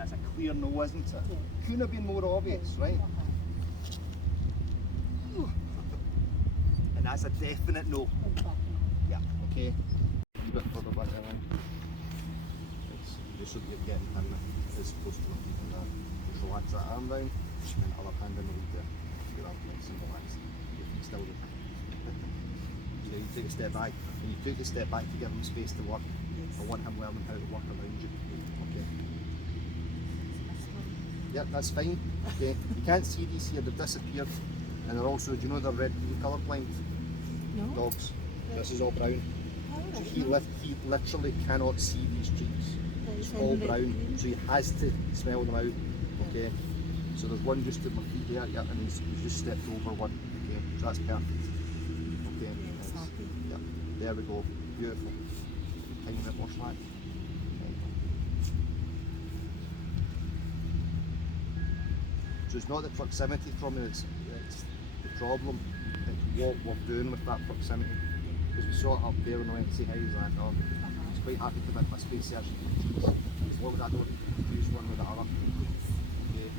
That's a clear no, isn't it? Yeah. Couldn't have been more obvious, right? And that's a definite no. Yeah, okay. A bit further back there, it's just so that you're getting in as close to my feet and that. Just relax that arm down, and then other hand in the lead there. Your arm nice and relaxed. Your feet still there. So you take a step back, and you took a step back to give him space to work. I want him learning how to work around you. Okay. Yep, that's fine. Okay. You can't see these here, they've disappeared. And they're also, do you know they're red colour blind? No. Dogs. This is all brown. So he literally cannot see these treats. It's all brown, so he has to smell them out. Okay. So there's one just at my feet there, yeah, and he's just stepped over one. Okay, so that's perfect. Okay. Yes, happy. Yeah. There we go. Beautiful. Tiny bit more slack. So it's not the proximity from it, it's the problem. It's what we're doing with that proximity. Because we saw it up there when I went to say hi, he's like, oh, he's quite happy to make my space search. As long as I don't use one with the other. Okay.